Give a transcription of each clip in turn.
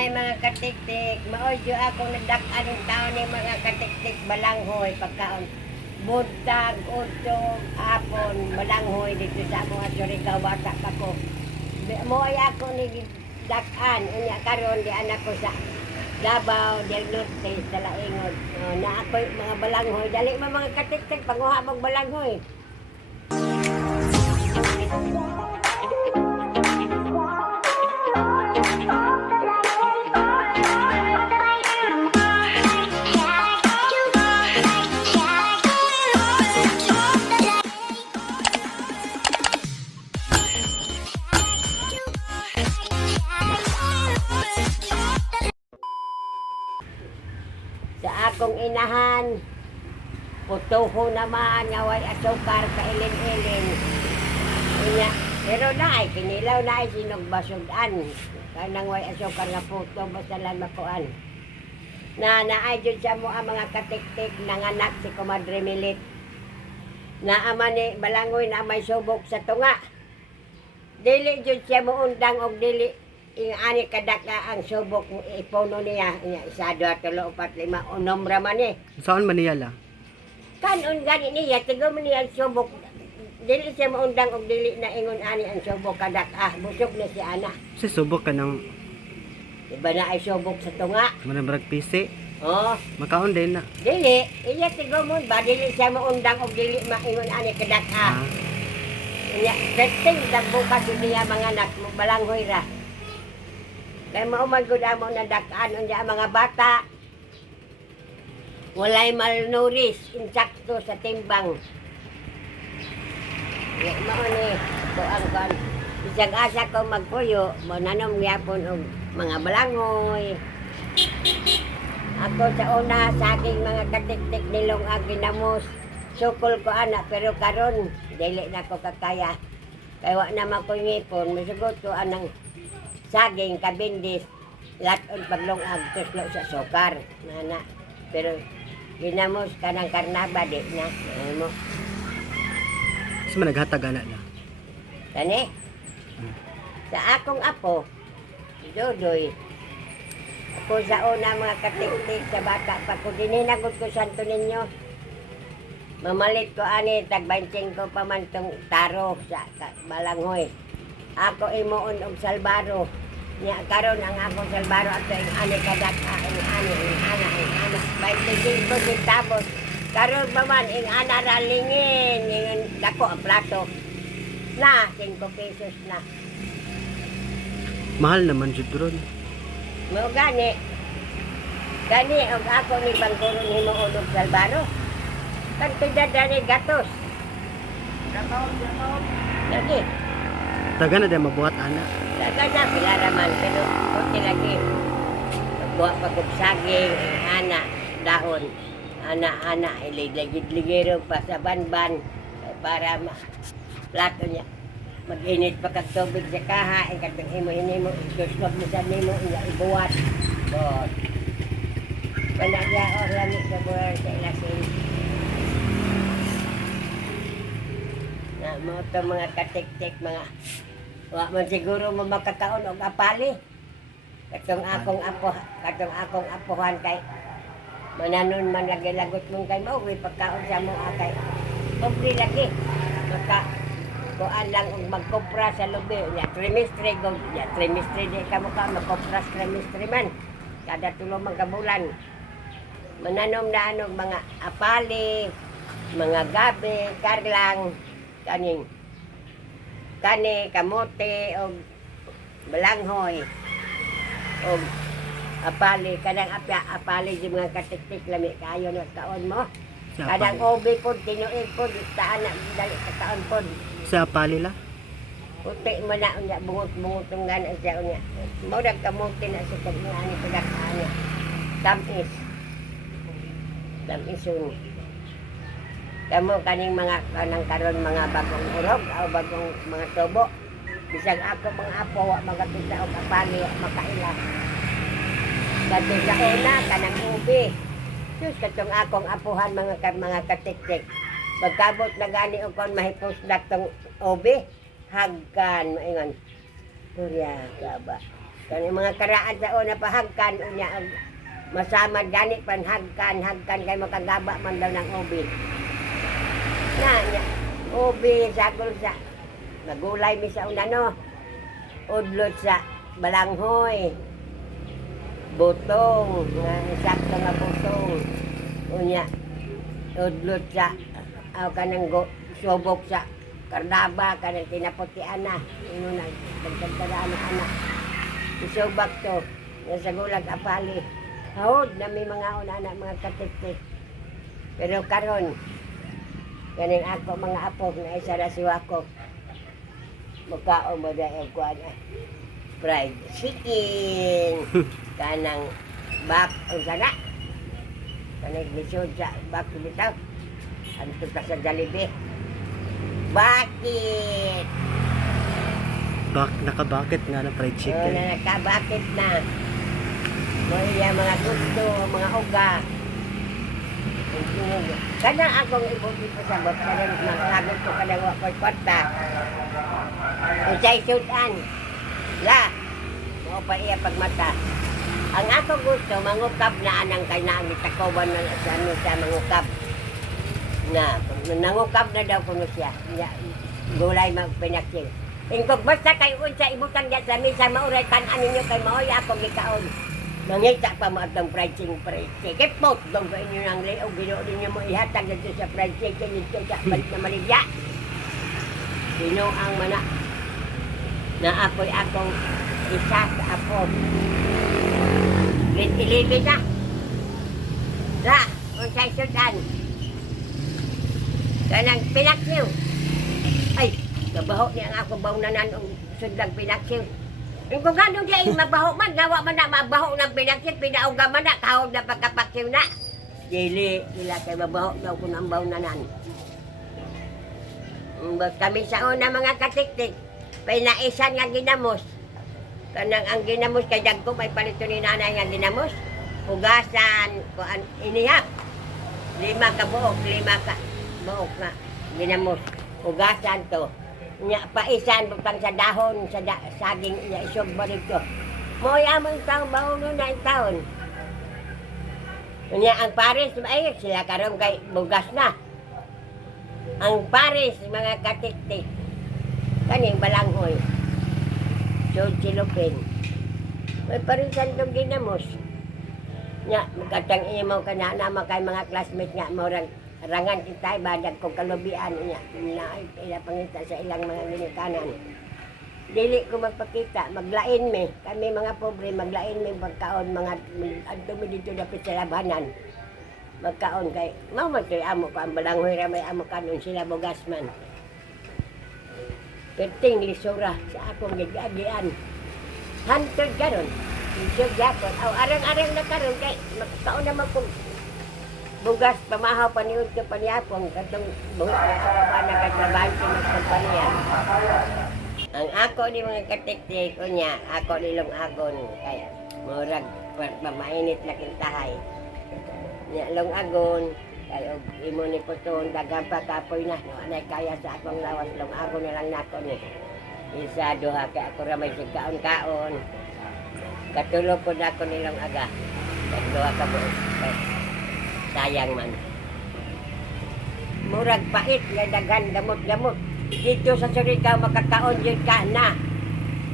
Ay mga katiktik, maudyo ako nagdakan ng taon ni mga katiktik balanghoy pagkaon. Buntag, utog, apon, balanghoy dito sa mga Surigao, bata pa ko. Mo ay ako ni dakan, unya karon di anak ko sa Davao del Norte sa Laingod. Na ako mga balanghoy, dali mga katiktik panguha mong balanghoy. Sa akong inahan, putuho naman, ngaway asukar, kailin-ilin. Pero na ay, kinilaw na ay sinugbasudan. Kanang way asukar nga puto, basta lang makuan. Na naay dyan sa mo ang mga katiktik, nanganak si Comadre Milit. Na ama ni Balangoy na may subok sa tunga. Dili dyan siya mo undang og dili ani kadaka ang subok ipuno niya isa, dua, tulo, upat, lima unom raman eh. Saan man niya la? Kanon gani niya tigo man niya ang subok dili siya maundang og dili na ingon ani ang subok kadaka busog na si ana. Si subok ka ng Iba na ay subok sa tunga. manambrag pisi. Oh, Makaon din na. dili iya tigo mo ba dili siya maundang og dili maingon ani kadaka. Iya setting sa bukas niya mga anak mo balanghoy ra. Kaya maumagod mo na dakaan unya mga bata. Walay malnourished, insakto sa timbang. Ya mao ni ko ang kan. Bisag asa ko magpuyo, mananom gyapon og mga balanghoy. Ako sa una sa aking mga katiktik nilong ang ginamos. Sukol ko anak pero karon dili na ko kakaya. Kaya wa na makungipon, masugot ko anang saging, kabindis, laton paglungag, tuslo sa sukar. Nana. Pero ginamos ka ng karnaba, di na. Ano mo? Kasi man naghatag ana na. Kani? Sa akong apo, si Dodoy, ako sa una mga katiktik sa bata pa ko, dininagod ko santo ninyo. Mamalit ko ani, tagbanting ko pa man tong taro sa balanghoy. Ako imuon og salbaro. Nya karon ang akong salbaro ato ing ani kadaka ing ana 25 centavos. Karon ba man ing ana ralingin ing dako ang plato. Na 5 pesos na. Mahal naman jud ron. Mo gani. Gani og ako ni bangkuron himuon og salbaro. Kantidad dani gatos. Lagi. Taga na din mabuhat ana. Daga na, pilaraman, pero kunti lagi. Buwa pagod saging, ana, dahon. Ana, iligid-ligiro pa sa banban para plato niya. Mag-init pa kag tubig sa kaha, ikatong himo-hinimo, isuswag mo sa nimo, ibuwat. Bot. Panagya o lamig sa buwan sa ilasin. Na mo ito mga katik-tik, mga wa man siguro mo makakaon og apali. Katong akong apohan kay mananon man lagi lagot mong kay mao way pagkaon sa mo akay. Pobre lagi. Maka kuan lang og magkopra sa lubi nya trimestre go nya trimestre di ka mo ka magkopra sa trimestre man. Kada tulo man ka bulan. Mananom na anog mga apali, mga gabi, karlang, kani, kamote, o balanghoy, o apali, kadang apali yung mga katiktik lami kayo na taon mo. Sa Kadang apali. obi po, tinuig po, taan na, dali ka taon po. Sa apali la. Puti mo na, unya, bungot-bungot ng gana siya, unya. Maudag kamote na sa tagmaan ni pagkakaan niya. Tamis yun. Kamu kaning mga kanang karon mga bagong urog o bagong mga tubo. Bisag ako mga apo wa magapita og apali wa makaila. Kadto sa una kanang ubi. Sus katong akong apuhan mga katiktik. Pagkabot na gani og kon mahipos datong ubi, hagkan maingon. Turya ka ba? Kani mga karaan sa una pahagkan unya masama gani panhagkan kay makagaba man daw ng ubi. Nya ubi sa sa nagulay mi sa una no. Udlot sa balanghoy. Butong nga sakto nga butong. Unya udlot sa kanang subok sa kardaba kanang tinaputian na. Ino na dagdagan ana. Isubak to, sa gulag apali. Hawod na may mga una mga katiktik. Pero karon kaning ako mga apo na isa na siwa ko. Mukhaon mo dahil ko na. Fried chicken. Kanang bak, ang sana. Kanang lisod sa bak bitaw. Anto ka sa Jollibee. Bakit? Nakabakit nga ng fried Oo, chicken. na nakabakit na. Mga mga gusto, mga uga. Kanang akong ibuti pa sa bot, kanang nakagot ko kanang wakoy kwarta. Kung sa'y sudan, la, mo pa iya pagmata. Ang ako gusto, mangukap na anang kay na ang itakoban na sa ano siya mangukap. Na, nangukap na daw kuno siya. Gulay magpinaksil. Ingkog basta kay unsa ibutan diya sa misa mauray kan-an ninyo kay maoy akong gikaon. Mangita pa mo atong fried chicken. Pot dong sa inyo nang liog ginoo ninyo mo ihatag dito sa fried chicken dito sa balik na maligya. Sino ang mana na ako'y akong isa sa apo. Liti-liti na. Ra, unsay sudan. Kanang pinakniw. Ay, kabaho niya ang ako bawnanan ang sudlang pinaksil. Kung gano'n diya mabaho man, gawa man na mabaho ng pinaksil, pinauga man na, kahog na pagkapaksil na. Dili, sila kay mabaho daw kung ang bawnanan. Kami sa una mga katiktik, pinaisan nga ginamos. Kanang ang ginamos kay dagko may palito ni nanay nga ginamos. Hugasan, kuan inihap. 5 ka buok nga ginamos. Hugasan to. Nya paisan butang sa dahon sa saging iya isog balik to. Moy among taon baon na taon. Nya ang pares ay sila karon kay bugas na. Ang pares mga katiktik kaning balanghoy. Sud silupin. May parisan tong ginamos. Nya magkatang iya mo kanana makay mga classmate nga mo rangan kita badag kong kalubian niya na ila pangita sa ilang mga ginikanan. Dili ko magpakita, maglain mi. Kami mga pobre, maglain mi pagkaon mga adto mi dito dapit sa labanan. Magkaon kay mao man kay amo ko ang balanghoy ra may amo kanon sila bugas man. Perting lisura sa akong gigagian. Hantod karon. Isog yapon. Aw arang-arang na karon kay magkaon na magkong bugas pamahaw paniud ka paniapong katong buhok na sa kabana kay trabaho sa mga kompanya. Ang ako ni mga katiktik ko niya, ako nilong agon kay murag pamainit na kintahay. Nya long agon kay og imo ni puton daghang pa kapoy na no anay kaya sa akong lawas long agon na lang nako ni. Isa duha kay ako ra may kaon-kaon. Katulo po na ako nilong aga. Duha ka buok. Sayang man. Murag pait nga dagan gamot-gamot. Dito sa Surigao makakaon yun ka na.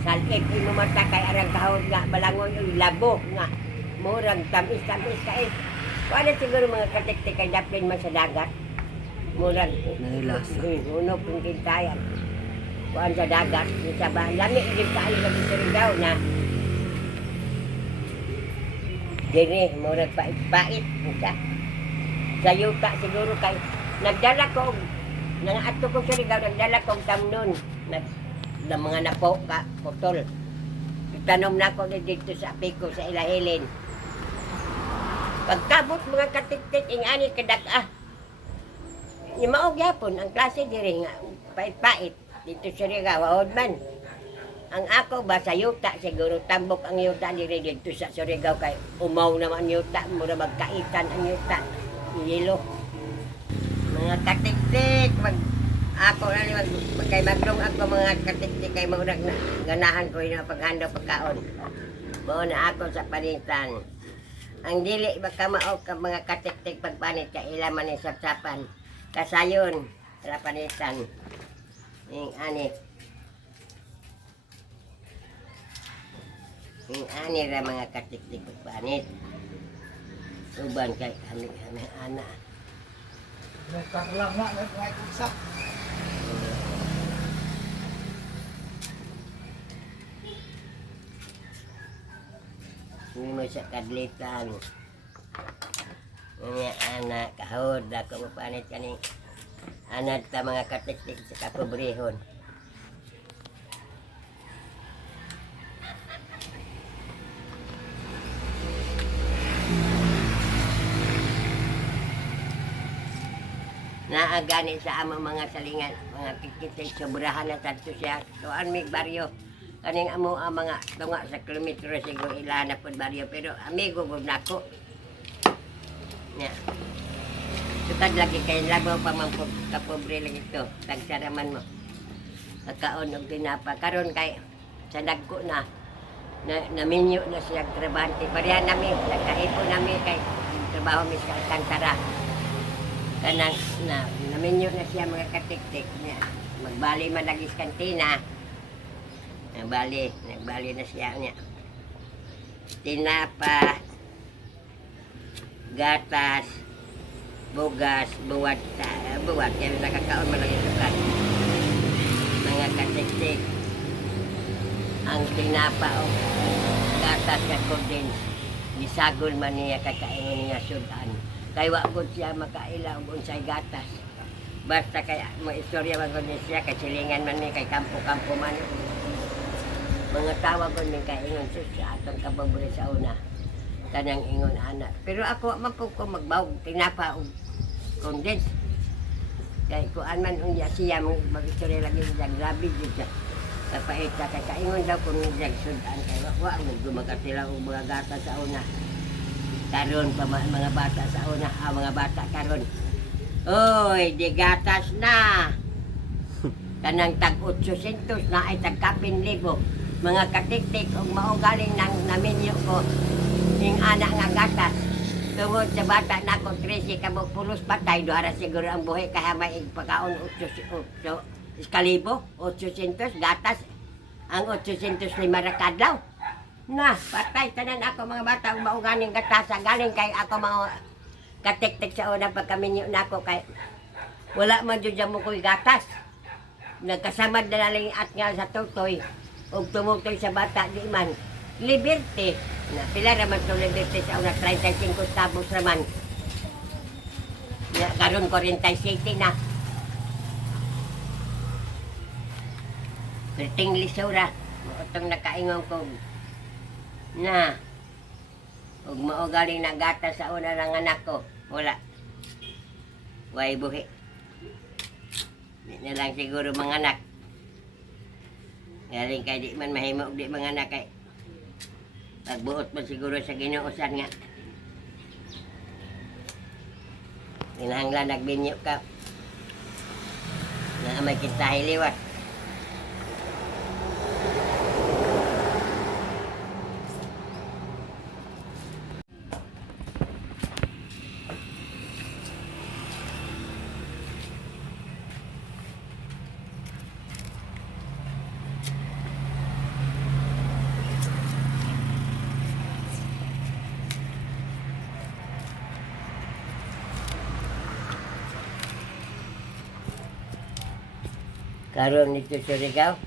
Salip imo mata kay arang kahon nga balangon yung labo nga. Murag tamis-tamis kay. Wala siguro mga katiktik kay daplin man sa dagat. Murag Nanilasa. Uno pong kintayan. Kuan sa dagat. Sa ba lami din kayo sa Surigao na. Dini murag pait-pait isa. Sa yuta siguro kay nagdala ko nang ato ko sa Surigao nagdala ko tamnon na mga napo ka putol. Itanom na ko dito sa apiko sa Ilahilin. Pagkabot mga katiktik ingani kadak ni mao gyapon ang klase diri nga pait-pait dito sa Surigao awod man. Ang ako ba sa yuta siguro tambok ang yuta diri dito sa Surigao kay umaw naman yuta mura magkaitan ang yuta. Yelo. Mga katiktik, ako na ni kay magdong ako mga katiktik kay maunag ganahan ko yung paghanda pagkaon. Mao na ako sa panitan. Ang dili baka mao ka mga katiktik pagpanit ka ilaman ni sapsapan. Kasayon sa panitan. Ing ani. Ing ani ra mga katiktik pagpanit. Uban kay kami ana. Nagkakalang na, nagkakalang. Hindi mo siya kadlitan. Nga anak, kahod, ako mapanit ka ni anak ta mga katiktik sa kapobrehon. Naagani sa amang mga salingan, mga kikitik, sobrahan na tanto siya. Tuan mig baryo. Kaning amo ang mga tunga sa kilometro siguro ilan na po baryo. Pero amigo gud nako. Nya. Sukad lagi kay labaw pa man po kapobre lagi ito. Tagsaraman mo. Pagkaon og tinapa. Karon kay sa dagko na naminyo na siya trabante. Pareha namin, nagkaipo namin kay trabaho mi sa Alcantara. Kanang naminyo na siya mga katiktik niya. Magbali man lagi sa kantina. Nagbali na siya niya. Tinapa, gatas, bugas, buwat, yan nakakaon man lang ito ka. Mga katiktik. Ang tinapa o gatas na condens, nisagol man niya kakaingon niya sudan. Kay wagod siya makailaw kung sa'y gatas. Basta kay mo istorya man niya siya, kay silingan man niya, kay kampo-kampo man. Mga tawag ko niya kay ingon siya atong kapaborit sa una. Kanang ingon anak. Pero ako man po ko magbawag, tinapa o condens. Kay kuan man unya siya, mag-istorya lagi siya, grabe siya. Kapait ka kay kaingon daw kung niya sudan. Kay wag gumagatila o mga gatas sa una. Karon pa mga bata sa una, mga bata karon. Oy, di gatas na. Kanang tag 800 na ay tag 1,000. Mga katiktik og mao galing nang naminyo ko ning anak nga gatas. Tungod sa bata na ko 13 ka pulos patay duara siguro ang buhi kaya may pagkaon 800 iskalibo 800 gatas ang 800 lima ra kadlaw. Na, patay tanan ako mga bata ug mao ganing gatasa galing kay ako mga katiktik sa una pagkaminyo nako kay wala man jud mo koy gatas. Nagkasamad na lang at nga sa tutoy ug tumutoy sa bata di man liberty na pila ra man to liberty sa una 35 centavos raman. Ya karon 47 na. Perting lisura utong nakaingon ko na ug mao galing na gatas sa una ng anak ko wala way buhi di na lang siguro mga anak galing kay di man mahimo og di mga anak kay pagbuot mo siguro sa Ginoosan nga kinahanglan nagbinyo ka na may kintahi liwat. Karon nito sa Surigao,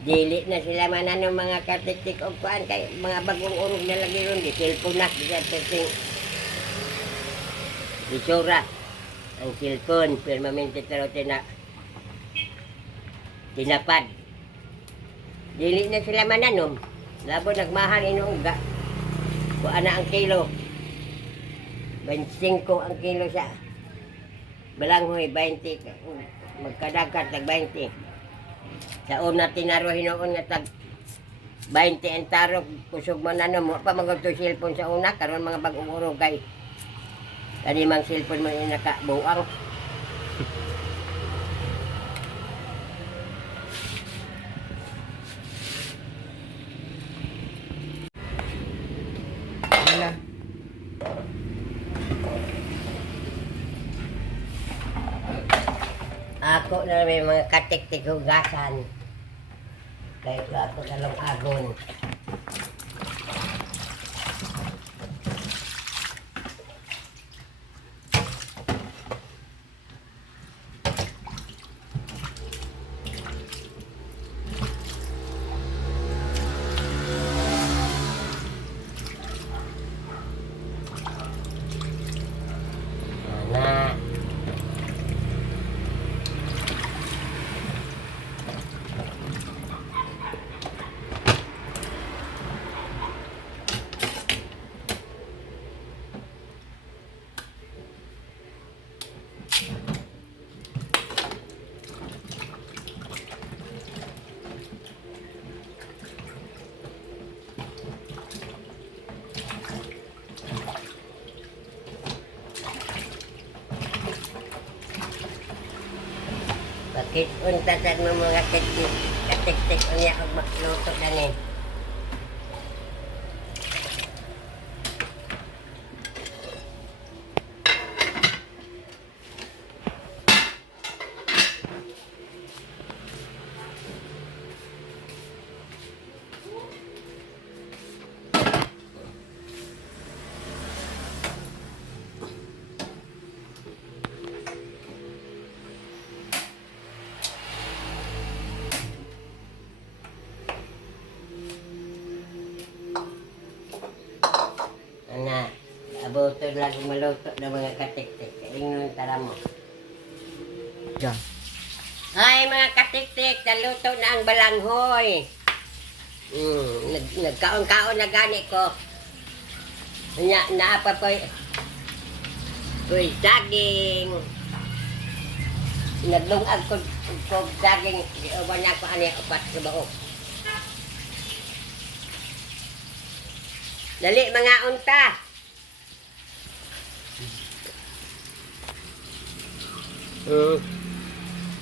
dili na sila mananong mga katiktik o kuan kay mga bagong urog na lagi ron di cellphone na di testing isura ang cellphone permanente pero tinapad dili na sila mananom labo nagmahal inuuga kuan na ang kilo 25 ang kilo sa balanghoy 20 magkadagat tag 20. Sa una tinaro hinoon nga tag 20 ang tarok kusog man ano mo pa magod to cellphone sa una karon mga bag-ong urog kay kani mang cellphone mo yung nakabuang. Ako na may mga katik-tik hugasan. Kahit ako talong agon. Na. Bakit unta sa mga katik-tik unya og magluto na ni. Ana, aboto lang maluto ng mga katik-tik. Kaingon tara mo. Diyan. Ay mga katik-tik, naluto na ang balanghoy. Nagkaon-kaon na gani ko. Naapa ko saging. Naglungag ko saging. Di ba na ako ani upat sa baok. Dali mga unta.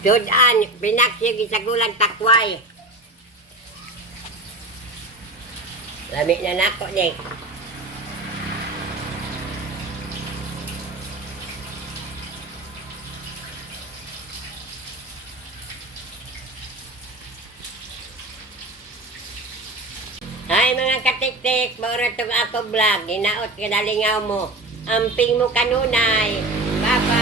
Tudan, pinaksig sa gulang takway. Lami na nako ni. Ay mga katik-tik, maura itong ako vlog. Hinaot ka nalingaw mo. Amping mo kanunay. Bye-bye.